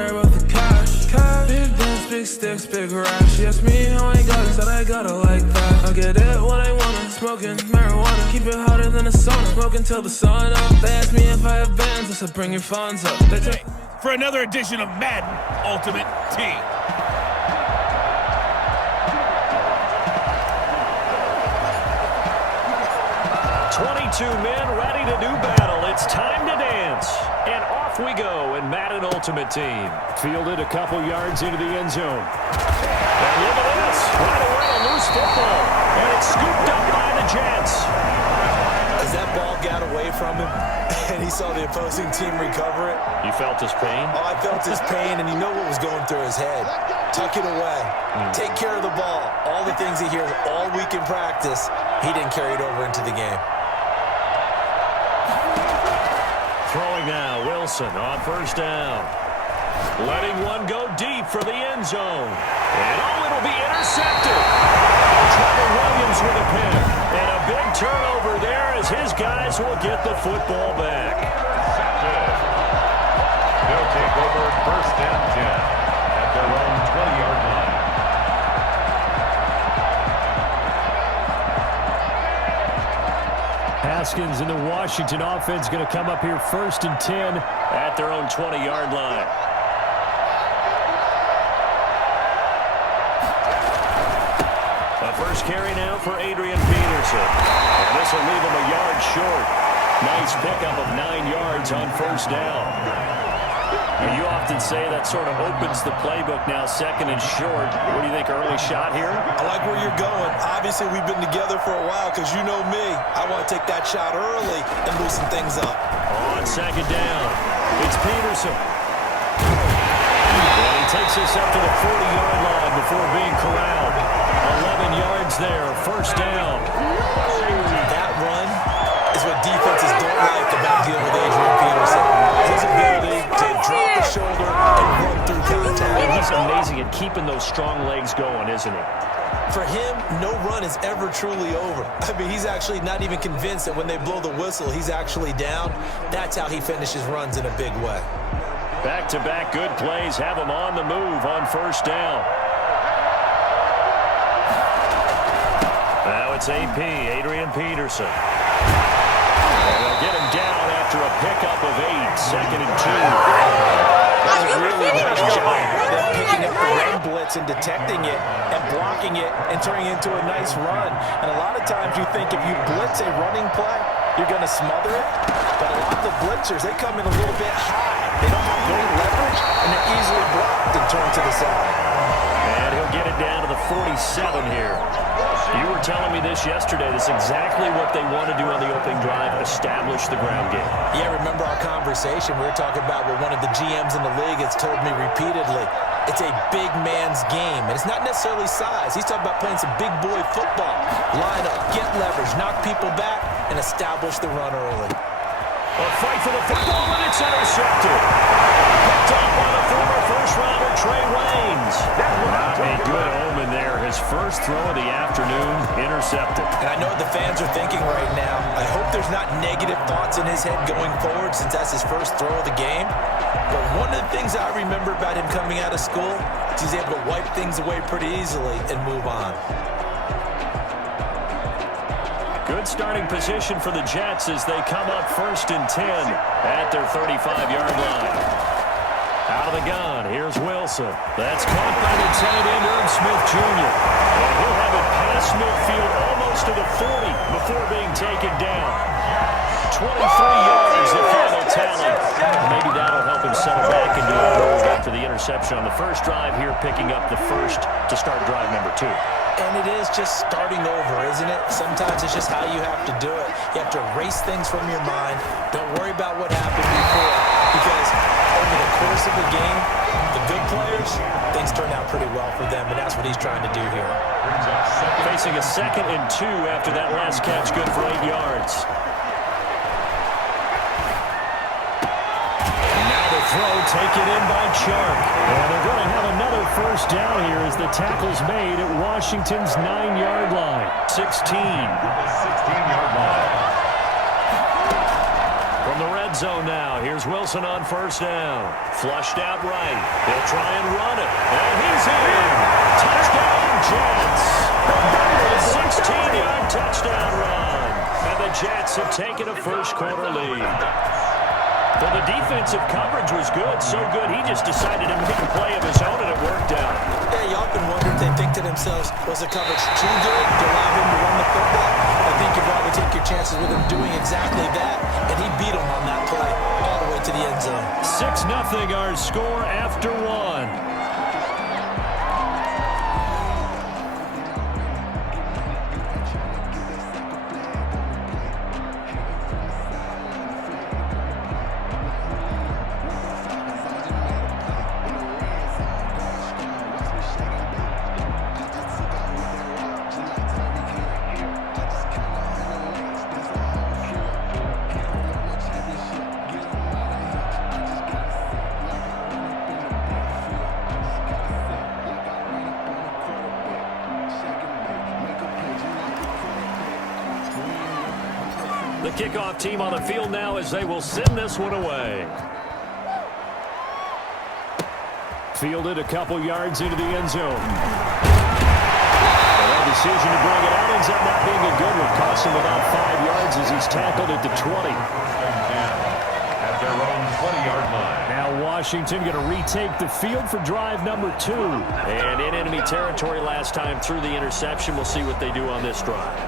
care about the cash. Big guns, big sticks, big rash. She asked me how I got it, said I got it like that. I get it when I wanna, smoking marijuana. Keep it hotter than a sauna, smoking till the sun up. They asked me if I have bands, I said bring your funds up. For another edition of Madden Ultimate Team. Men ready to do battle. It's time to dance. And off we go in Madden Ultimate Team. Fielded a couple yards into the end zone. And look at this. Right away, a loose football. And it's scooped up by the Jets. As that ball got away from him, and he saw the opposing team recover it. You felt his pain? Oh, I felt his pain, and you know what was going through his head. Tuck it away. Take care of the ball. All the things he hears all week in practice, he didn't carry it over into the game. Throwing now, Wilson on first down. Letting one go deep for the end zone. And oh, it'll be intercepted. Trevor Williams with a pick. And a big turnover there as his guys will get the football back. They'll take over first and 10 at their own 20-yard line. Haskins and the Washington offense going to come up here first and 10 at their own 20-yard line. A first carry now for Adrian Peterson. And this will leave him a yard short. Nice pickup of 9 yards on first down. You often say that sort of opens the playbook now, second and short. What do you think, early shot here? I like where you're going. Obviously, we've been together for a while because you know me. I want to take that shot early and loosen things up. On second down, it's Peterson. And he takes us up to the 40-yard line before being corralled. 11 yards there, first down. That run is what defenses don't like about dealing with Adrian Peterson. His ability to drop the shoulder and run through contact. And he's amazing at keeping those strong legs going, isn't he? For him, no run is ever truly over. I mean, he's actually not even convinced that when they blow the whistle, he's actually down. That's how he finishes runs in a big way. Back-to-back good plays have him on the move on first down. Now it's AP, Adrian Peterson. And they'll get him down after a pickup of 8, second and 2. That's a really nice job of them picking up the run blitz and detecting it and blocking it and turning it into a nice run. And a lot of times you think if you blitz a running play, you're going to smother it. But a lot of the blitzers, they come in a little bit high. They don't have great leverage, and they're easily blocked and turned to the side. And he'll get it down to the 47 here. You were telling me this yesterday. This is exactly what they want to do on the opening drive, establish the ground game. Yeah, remember our conversation? We were talking about what one of the GMs in the league has told me repeatedly. It's a big man's game, and it's not necessarily size. He's talking about playing some big boy football. Line up, get leverage, knock people back, and establish the run early. A fight for the football, and it's intercepted. Picked up by the former first-rounder Trey Waynes. Not a good omen there. His first throw of the afternoon, intercepted. And I know what the fans are thinking right now. I hope there's not negative thoughts in his head going forward since that's his first throw of the game. But one of the things I remember about him coming out of school is he's able to wipe things away pretty easily and move on. Good starting position for the Jets as they come up first and 10 at their 35-yard line. Out of the gun, here's Wilson. That's caught by the tight end, Irv Smith Jr. And he'll have it past midfield almost to the 40 before being taken down. 23 yards, the final tally. Maybe that'll help him settle back into a groove after the interception on the first drive here, picking up the first to start drive number 2. And it is just starting over, isn't it? Sometimes it's just how you have to do it. You have to erase things from your mind. Don't worry about what happened before, because over the course of the game, the good players, things turn out pretty well for them, and that's what he's trying to do here. Facing a 2nd and 2 after that last catch, good for 8 yards. Throw taken in by Chark. And they're going to have another first down here as the tackle's made at Washington's 9-yard line. 16. The 16-yard line. From the red red zone now. Here's Wilson on first down. Flushed out right. They'll try and run it. And he's in. Touchdown, Jets. A 16-yard touchdown run. And the Jets have taken a first-quarter lead. Well, the defensive coverage was good, so good he just decided to make a play of his own, and it worked out. Yeah, you often wonder if they think to themselves, was the coverage too good to allow him to run the football? I think you'd rather take your chances with him doing exactly that, and he beat him on that play all the way to the end zone. 6-0 our score after one. The kickoff team on the field now as they will send this one away. Fielded a couple yards into the end zone. That decision to bring it out ends up not being a good one. Costs him about 5 yards as he's tackled at the 20. At their own 20-yard line. Now Washington going to retake the field for drive number 2. And in enemy territory last time through the interception. We'll see what they do on this drive.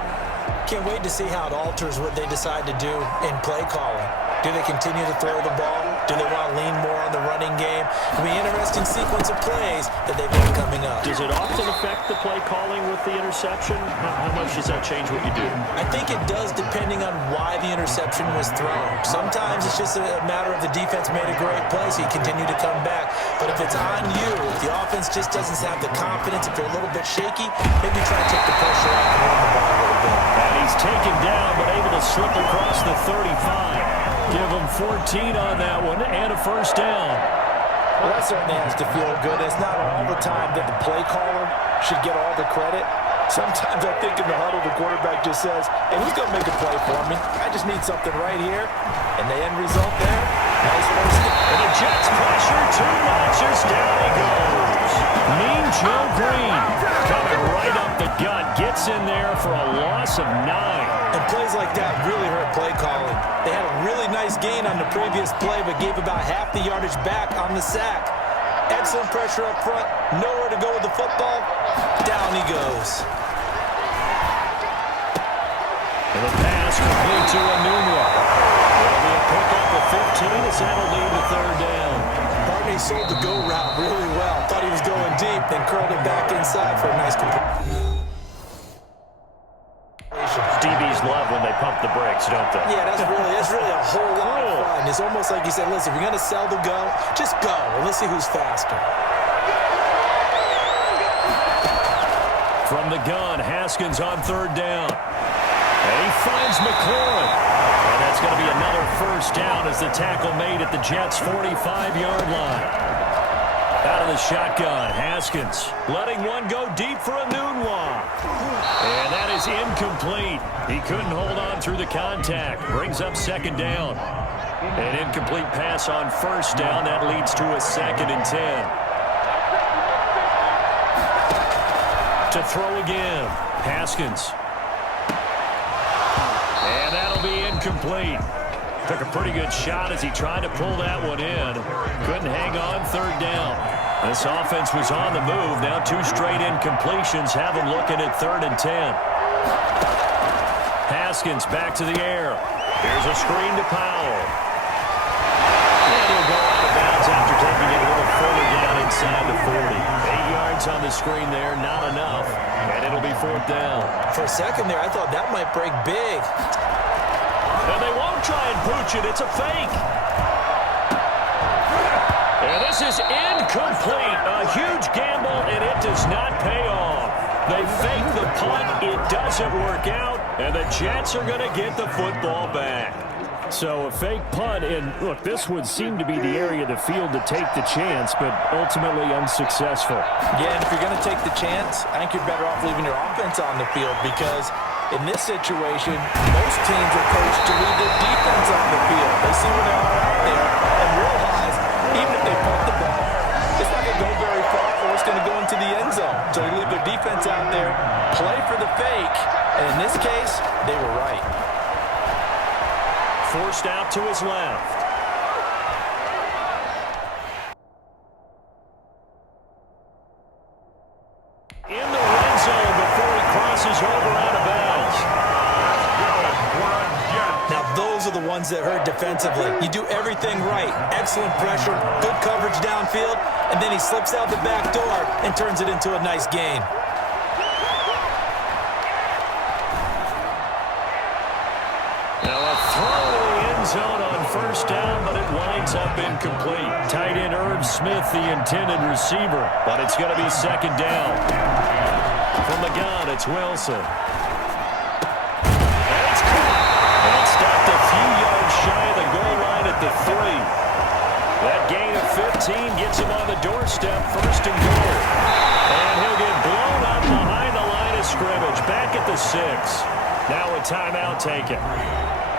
Can't wait to see how it alters what they decide to do in play calling. Do they continue to throw the ball? Do they want to lean more on the running game? It'll be an interesting sequence of plays that they've got coming up. Does it often affect the play calling with the interception? How much does that change what you do? I think it does depending on why the interception was thrown. Sometimes it's just a matter of the defense made a great play, so you continue to come back. But if it's on you, if the offense just doesn't have the confidence, if they're a little bit shaky, maybe try to take the pressure off and run the ball a little bit. And he's taken down, but able to slip across the 35. Give him 14 on that one and a first down. Well, that certainly has to feel good. It's not all the time that the play caller should get all the credit. Sometimes I think in the huddle, the quarterback just says, hey, who's going to make a play for me? I just need something right here. And the end result there, nice first down. And the Jets pressure, 2 notches, down he goes. Mean Joe Green coming right up the gut, gets in there for a loss of 9. And plays like that really hurt play calling. They had a really nice gain on the previous play, but gave about half the yardage back on the sack. Excellent pressure up front, nowhere to go with the football. Down he goes. And the pass complete to Enunwa. Will be a pickup of 15 as that'll lead the third down. Barney sold the go route really well. Thought he was going deep, then curled it back inside for a nice completion. DBs love when they pump the brakes, don't they? Yeah, that's really a whole lot of fun. It's almost like you said, listen, if you're going to sell the go, just go. And let's see who's faster. From the gun, Haskins on third down. And he finds McLaurin. And that's going to be another first down as the tackle made at the Jets' 45-yard line. Out of the shotgun, Haskins letting one go deep for Enunwa. And that is incomplete. He couldn't hold on through the contact. Brings up second down. An incomplete pass on first down. That leads to a 2nd and 10. To throw again, Haskins. And that'll be incomplete. Took a pretty good shot as he tried to pull that one in. Couldn't hang on third down. This offense was on the move. Now 2 straight incompletions have them looking at 3rd and 10. Haskins back to the air. Here's a screen to Powell. And he'll go out of bounds after taking it a little further down inside the 40. 8 yards on the screen there, not enough. And it'll be 4th down. For a second there, I thought that might break big. And they won't try and pooch it. It's a fake. And this is incomplete. A huge gamble, and it does not pay off. They fake the punt. It doesn't work out, and the Jets are going to get the football back. So a fake punt, and look, this would seem to be the area of the field to take the chance, but ultimately unsuccessful. Yeah, and if you're going to take the chance, I think you're better off leaving your offense on the field because In this situation, most teams are coached to leave their defense on the field. They see where they are out there and realize even if they punt the ball, it's not going to go very far or it's going to go into the end zone. So they leave their defense out there, play for the fake, and in this case, they were right. Forced out to his left. In the red zone before he crosses over out of bounds. Now those are the ones that hurt defensively. You do everything right. Excellent pressure, good coverage downfield, and then he slips out the back door and turns it into a nice gain. Now a throw to the end zone on first down, but it winds up incomplete. Tight end Irv Smith, the intended receiver, but it's going to be second down. From the gun, it's Wilson. And it's caught. And it's stopped a few yards shy of the goal line at the 3. That gain of 15 gets him on the doorstep, first and goal. And he'll get blown up behind the line of scrimmage, back at the 6. Now a timeout taken.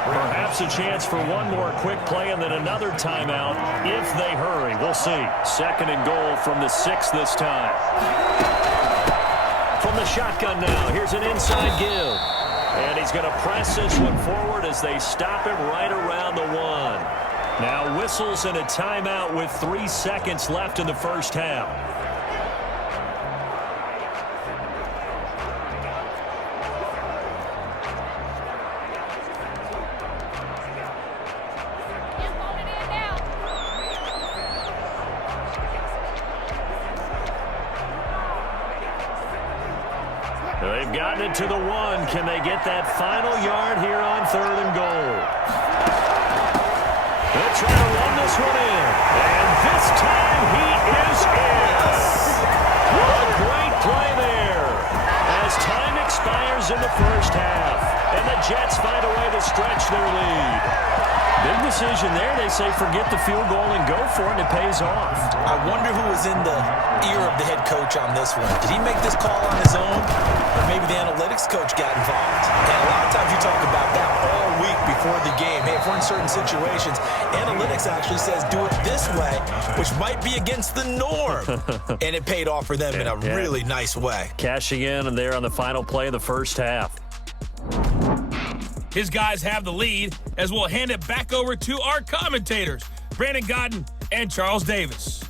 Perhaps a chance for one more quick play and then another timeout if they hurry. We'll see. Second and goal from the 6 this time. From the shotgun now, here's an inside give. And he's going to press this one forward as they stop him right around the 1. Now whistles and a timeout with 3 seconds left in the first half. They've gotten it to the 1. Can they get that final yard here on third and goal? They'll try to run this one in. And this time he is in. What a great play there. As time expires in the first half. And the Jets find a way to stretch their lead. Big decision there. They say forget the field goal and go for it, and it pays off. I wonder who was in the ear of the head coach on this one. Did he make this call on his own? Or maybe the analytics coach got involved? And a lot of times you talk about that all week before the game. Hey, if we're in certain situations, analytics actually says do it this way, which might be against the norm. And it paid off for them in a really nice way. Cashing in and there on the final play of the first half. His guys have the lead as we'll hand it back over to our commentators, Brandon Godden and Charles Davis.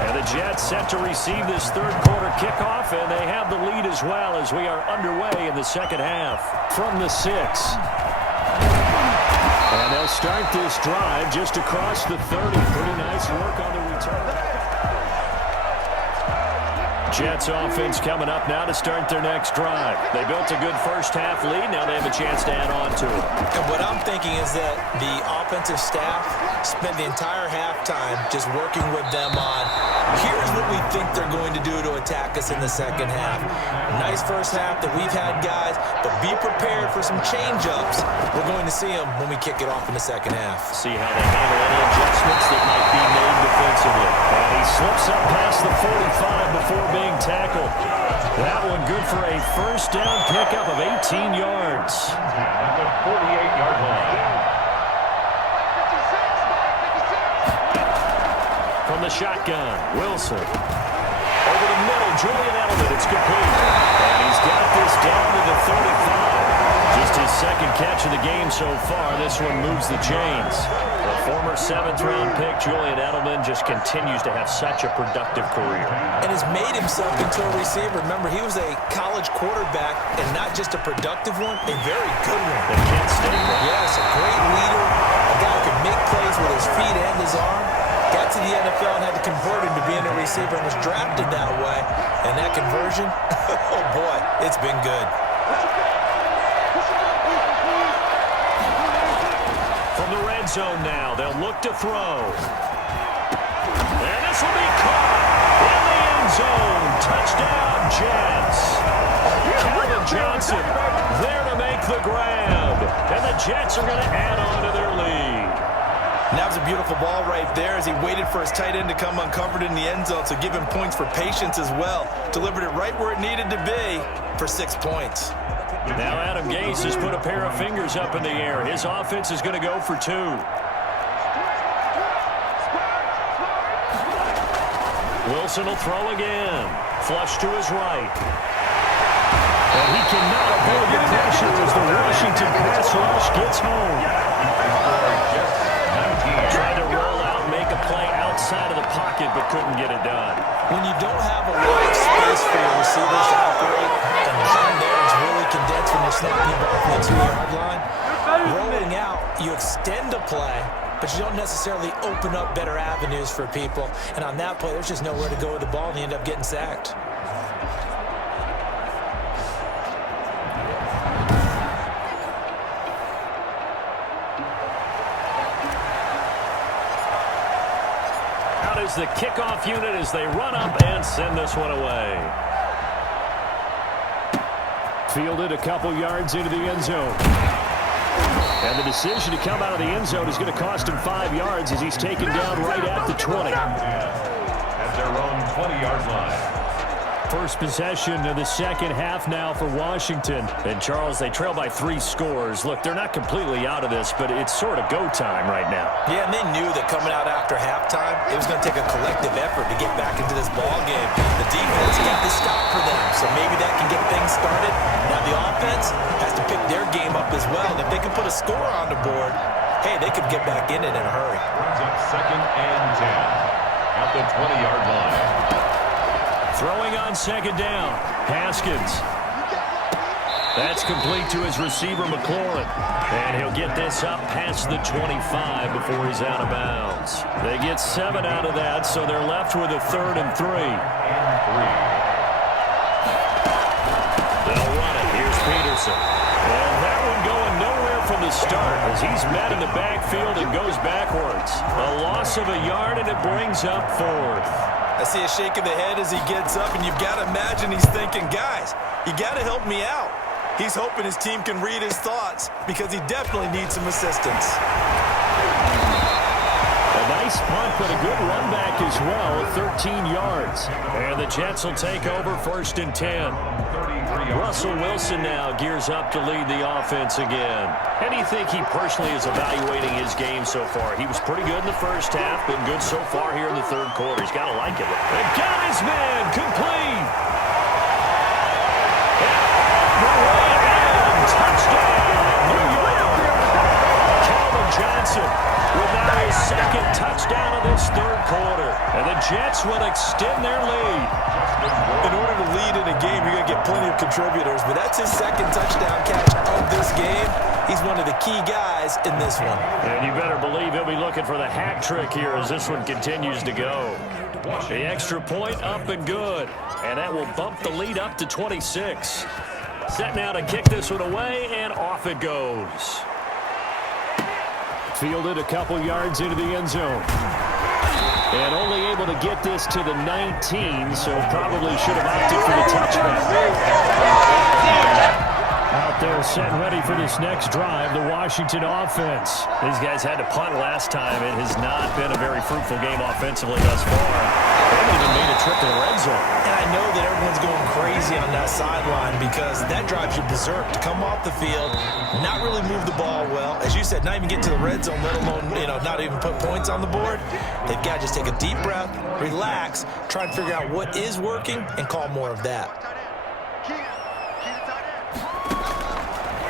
And the Jets set to receive this third quarter kickoff, and they have the lead as well as we are underway in the second half. From the 6. And they'll start this drive just across the 30. Pretty nice work on the return. Jets offense coming up now to start their next drive. They built a good first half lead. Now they have a chance to add on to it. And what I'm thinking is that the offensive staff spent the entire halftime just working with them on, here's what we think they're going to do to attack us in the second half. Nice first half that we've had, guys, but be prepared for some change-ups. We're going to see them when we kick it off in the second half. See how they handle any adjustments that might be made defensively. And he slips up past the 45 before being tackled. That one good for a first down pickup of 18 yards. At the 48-yard line. From the shotgun, Wilson. Over the middle, Julian Edelman. It's complete. And he's got this down to the 35. Just his second catch of the game so far. This one moves the chains. The former 7th-round pick, Julian Edelman, just continues to have such a productive career. And has made himself into a receiver. Remember, he was a college quarterback, and not just a productive one, a very good one. At Kent State. Yes, a great leader, a guy who could make plays with his feet and his arm. Got to the NFL and had to convert him to being a receiver and was drafted that way. And that conversion, oh boy, it's been good. From the red zone now, they'll look to throw. And this will be caught in the end zone. Touchdown, Jets. Calvin Johnson there to make the grab. And the Jets are going to add on to their lead. And that was a beautiful ball right there as he waited for his tight end to come uncovered in the end zone, so give him points for patience as well. Delivered it right where it needed to be for 6 points. Now Adam Gase has put a pair of fingers up in the air. His offense is going to go for 2. Wilson will throw again. Flush to his right. And he cannot avoid the pressure as the Washington pass rush gets home. Trying to roll out and make a play outside of the pocket, but couldn't get it done. When you don't have a lot of space for your receivers to operate, and down there is really condensed when you're snapping the ball from the 2-yard line, rolling out, you extend a play, but you don't necessarily open up better avenues for people. And on that play, there's just nowhere to go with the ball, and you end up getting sacked. Out is the kickoff unit as they run up and send this one away. Fielded a couple yards into the end zone. And the decision to come out of the end zone is going to cost him 5 yards as he's taken down right at the 20. At their own 20-yard line. First possession of the second half now for Washington. And, Charles, they trail by 3 scores. Look, they're not completely out of this, but it's sort of go time right now. Yeah, and they knew that coming out after halftime, it was going to take a collective effort to get back into this ball game. The defense got the stop for them, so maybe that can get things started. Now the offense has to pick their game up as well. And if they can put a score on the board, hey, they could get back in it in a hurry. Brings up 2nd and 10 at the 20-yard line. Throwing on second down, Haskins. That's complete to his receiver, McLaurin. And he'll get this up past the 25 before he's out of bounds. They get 7 out of that, so they're left with a 3rd and 3. They'll run it. Here's Peterson. And that one going nowhere from the start as he's met in the backfield and goes backwards. A loss of a yard, and it brings up 4th. I see a shake of the head as he gets up, and you've got to imagine he's thinking, guys, you got to help me out. He's hoping his team can read his thoughts because he definitely needs some assistance. A nice punt, but a good run back as well, 13 yards. And the Jets will take over 1st and 10. Russell Wilson now gears up to lead the offense again. How do you think he personally is evaluating his game so far? He was pretty good in the first half, been good so far here in the 3rd quarter. He's got to like it. And got his man complete. And touchdown, New York. Calvin Johnson with now his 2nd touchdown of this 3rd quarter. And the Jets will extend their lead. In order to lead in a game, you're going to get plenty of contributors, but that's his 2nd touchdown catch of this game. He's one of the key guys in this one. And you better believe he'll be looking for the hat trick here as this one continues to go. The extra point up and good, and that will bump the lead up to 26. Set now to kick this one away, and off it goes. Fielded a couple yards into the end zone. And only able to get this to the 19, so probably should have opted for the touchback. Out there set and ready for this next drive, the Washington offense. These guys had to punt last time. It has not been a very fruitful game offensively thus far. They haven't even made a trip to the red zone. And I know that everyone's going crazy on that sideline because that drives you berserk to come off the field, not really move the ball well. As you said, not even get to the red zone, let alone, not even put points on the board. They've got to just take a deep breath, relax, try and figure out what is working, and call more of that.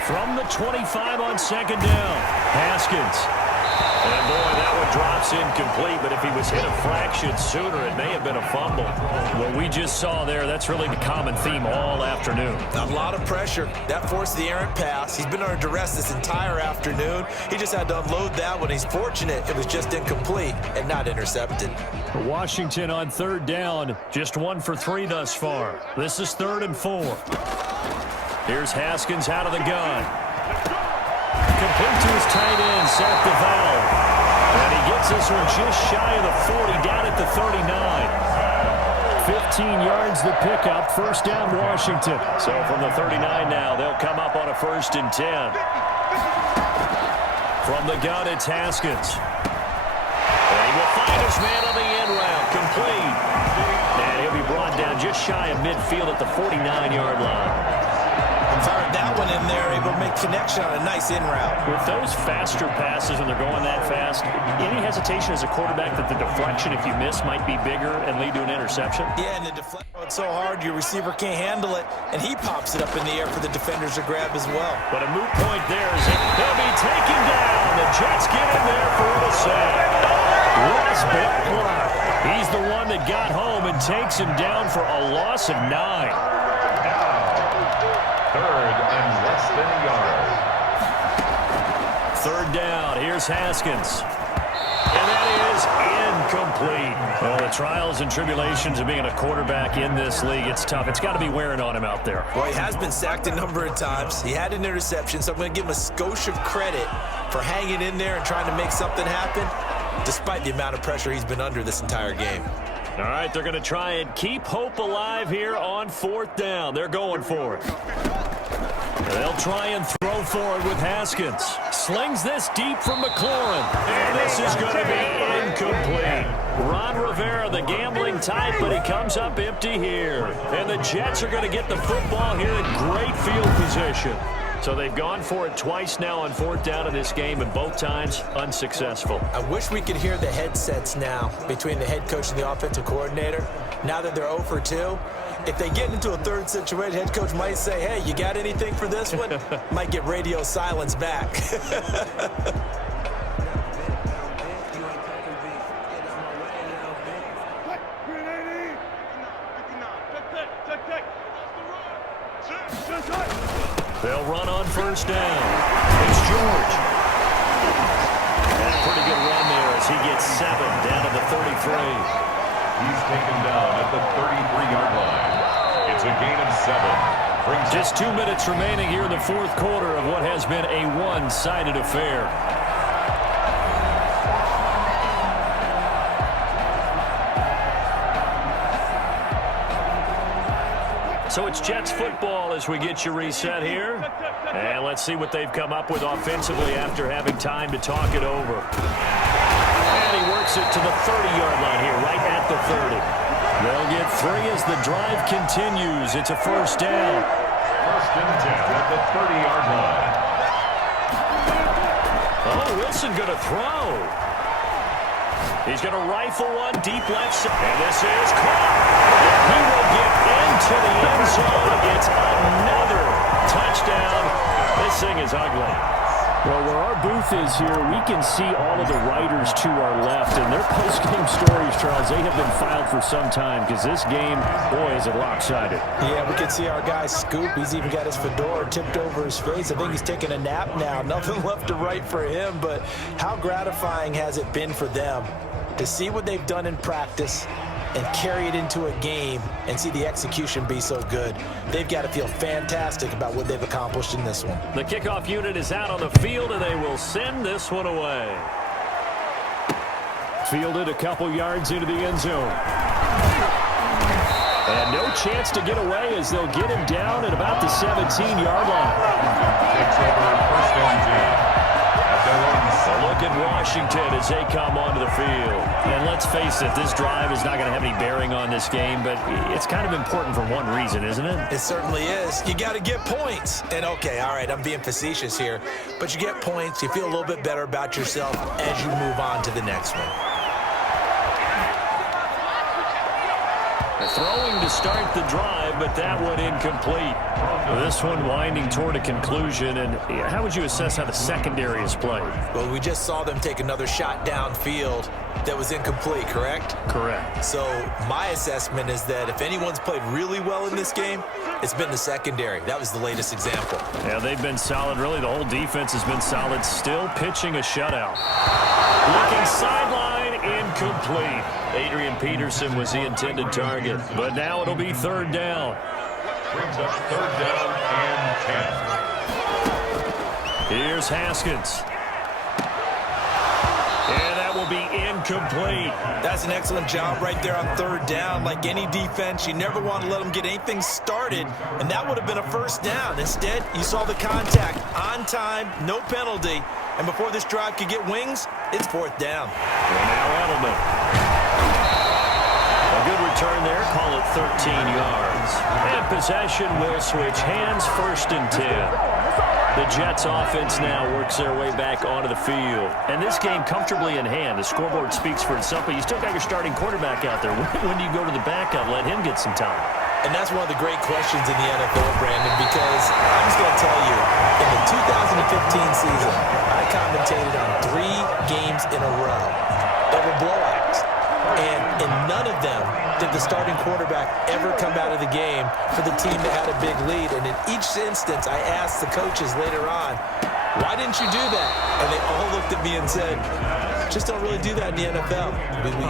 From the 25 on second down, Haskins. And boy, that one drops incomplete, but if he was hit a fraction sooner, it may have been a fumble. What we just saw there, that's really the common theme all afternoon. A lot of pressure. That forced the errant pass. He's been under duress this entire afternoon. He just had to unload that one. He's fortunate it was just incomplete and not intercepted. Washington on 3rd down, just 1 for 3 thus far. This is 3rd and 4. Here's Haskins out of the gun. Complete to his tight end, Seth DeVal. And he gets this one just shy of the 40, down at the 39. 15 yards the pickup, 1st down Washington. So from the 39 now, they'll come up on a 1st and 10. From the gun, it's Haskins. And he will find his man on the end route. Complete. And he'll be brought down just shy of midfield at the 49-yard line. Fired that one in there, able to make connection on a nice in route. With those faster passes when they're going that fast, any hesitation as a quarterback that the deflection, if you miss, might be bigger and lead to an interception? Yeah, and the deflection so hard your receiver can't handle it, and he pops it up in the air for the defenders to grab as well. But a moot point there is he'll be taken down. The Jets get in there for the sack. Last bit block. He's the one that got home and takes him down for a loss of 9. Third and less than a yard. Third down. Here's Haskins. And that is incomplete. Well, the trials and tribulations of being a quarterback in this league, it's tough. It's got to be wearing on him out there. Well, he has been sacked a number of times. He had an interception, so I'm going to give him a skosh of credit for hanging in there and trying to make something happen, despite the amount of pressure he's been under this entire game. All right, they're going to try and keep hope alive here on 4th down. They're going for it. They'll try and throw for it with Haskins. Slings this deep from McLaurin. And this is going to be incomplete. Ron Rivera, the gambling type, but he comes up empty here. And the Jets are going to get the football here in great field position. So they've gone for it twice now on 4th down in this game, and both times unsuccessful. I wish we could hear the headsets now between the head coach and the offensive coordinator. Now that they're 0 for 2, if they get into a third situation, head coach might say, hey, you got anything for this one? Might get radio silence back. They'll run on 1st down. It's George. And a pretty good run there as he gets 7 down to the 33. He's taken down at the 33-yard line. It's a gain of 7. Just 2 minutes remaining here in the 4th quarter of what has been a one-sided affair. So it's Jets football as we get you reset here. And let's see what they've come up with offensively after having time to talk it over. And he works it to the 30-yard line here, right at the 30. They'll get 3 as the drive continues. It's a 1st down. 1st and 10 at the 30-yard line. Oh, Wilson going to throw. He's going to rifle one deep left side. And this is caught. He will get into the end zone. It's another touchdown. This thing is ugly. Well, where our booth is here, we can see all of the writers to our left. And their post-game stories, Charles, they have been filed for some time because this game, boy, is it lopsided. Yeah, we can see our guy Scoop. He's even got his fedora tipped over his face. I think he's taking a nap now. Nothing left to write for him, but how gratifying has it been for them to see what they've done in practice and carry it into a game and see the execution be so good. They've got to feel fantastic about what they've accomplished in this one. The kickoff unit is out on the field, and they will send this one away. Fielded a couple yards into the end zone. And no chance to get away as they'll get him down at about the 17-yard line. Takes over 1st and 10. A look at Washington as they come onto the field. And let's face it, this drive is not going to have any bearing on this game, but it's kind of important for one reason, isn't it? It certainly is. You got to get points. And okay, all right, I'm being facetious here, but you get points, you feel a little bit better about yourself as you move on to the next one. Throwing to start the drive, but that one incomplete. This one winding toward a conclusion, and how would you assess how the secondary is played? Well, we just saw them take another shot downfield that was incomplete, correct? Correct. So my assessment is that if anyone's played really well in this game, it's been the secondary. That was the latest example. Yeah, they've been solid. Really, the whole defense has been solid. Still pitching a shutout. Looking sideline, incomplete. Adrian Peterson was the intended target, but now it'll be 3rd down. Brings up 3rd down and 10. Here's Haskins. And that will be incomplete. That's an excellent job right there on 3rd down. Like any defense, you never want to let them get anything started, and that would have been a 1st down. Instead, you saw the contact on time, no penalty, And before this drive could get wings, it's 4th down. And now Edelman. A good return there. Call it 13 yards. And possession will switch hands, 1st and 10. The Jets offense now works their way back onto the field. And this game comfortably in hand. The scoreboard speaks for itself, but you still got your starting quarterback out there. When do you go to the backup? Let him get some time. And that's one of the great questions in the NFL, Brandon, because I'm just going to tell you, in the 2015 season, I commentated on 3 games in a row that were blowouts. And in none of them did the starting quarterback ever come out of the game for the team that had a big lead. And in each instance, I asked the coaches later on, why didn't you do that? And they all looked at me and said, just don't really do that in the NFL.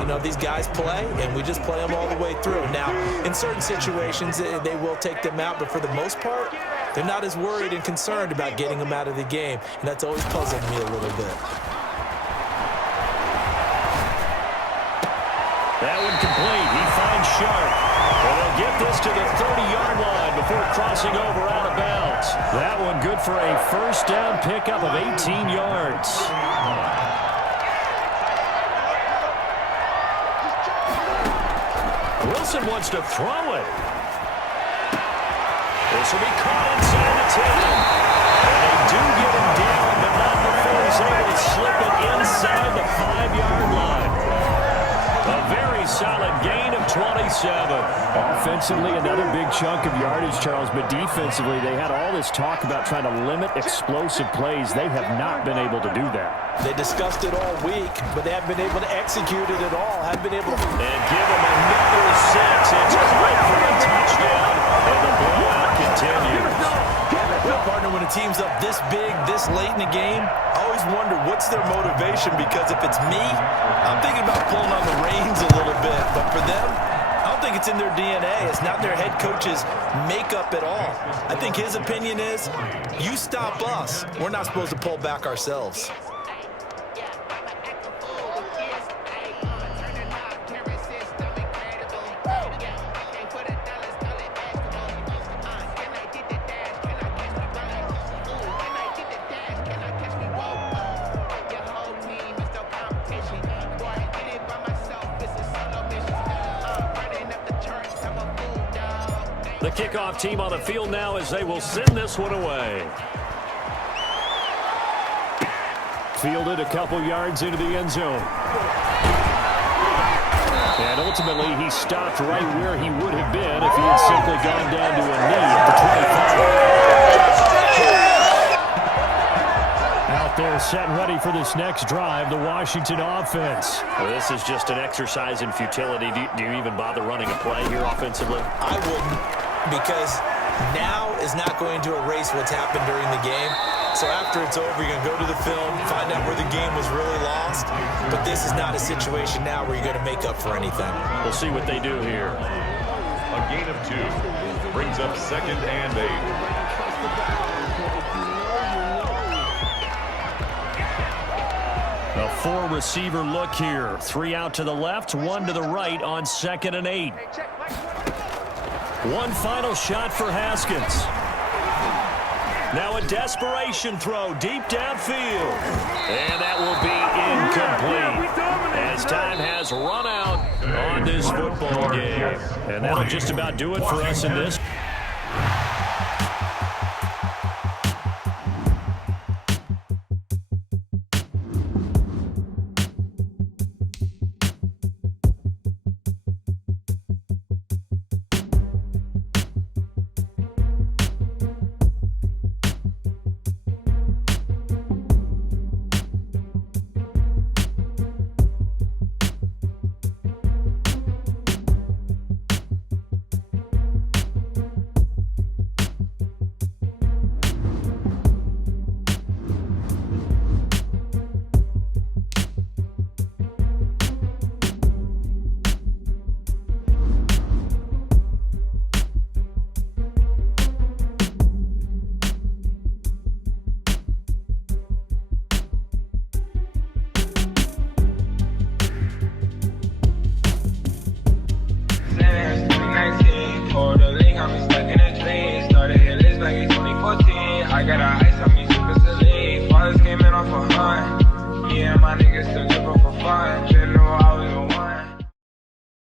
You know, these guys play, and we just play them all the way through. Now, in certain situations, they will take them out, but for the most part, they're not as worried and concerned about getting them out of the game. And that's always puzzled me a little bit. That one complete. He finds Sharp. And they'll get this to the 30-yard line before crossing over out of bounds. That one good for a 1st down pickup of 18 yards. Wilson wants to throw it. This will be caught inside the 10. And they do get him down, but not before he's able to slip it inside the 5-yard line. A very solid gain of 27. Offensively, another big chunk of yardage, Charles, but defensively, they had all this talk about trying to limit explosive plays. They have not been able to do that. They discussed it all week, but they haven't been able to execute it at all. Haven't been able to... And give him another 6. It's right for a touchdown, and the blowout continues. Well, partner, when a team's up this big, this late in the game, I always wonder what's their motivation, because if it's me, I'm thinking about pulling on the reins a little bit. But for them, I don't think it's in their DNA. It's not their head coach's makeup at all. I think his opinion is, you stop us, we're not supposed to pull back ourselves. The kickoff team on the field now as they will send this one away. Fielded a couple yards into the end zone. And ultimately, he stopped right where he would have been if he had simply gone down to a knee at the 25. Out there set and ready for this next drive, the Washington offense. Well, this is just an exercise in futility. Do you even bother running a play here offensively? I wouldn't, because now is not going to erase what's happened during the game. So after it's over, you're going to go to the film, find out where the game was really lost. But this is not a situation now where you're going to make up for anything. We'll see what they do here. A gain of 2 brings up 2nd and 8. A 4-receiver look here. 3 out to the left, 1 to the right on 2nd and 8. One final shot for Haskins. Now a desperation throw deep downfield. And that will be incomplete, as time has run out on this football game. And that'll just about do it for us in this.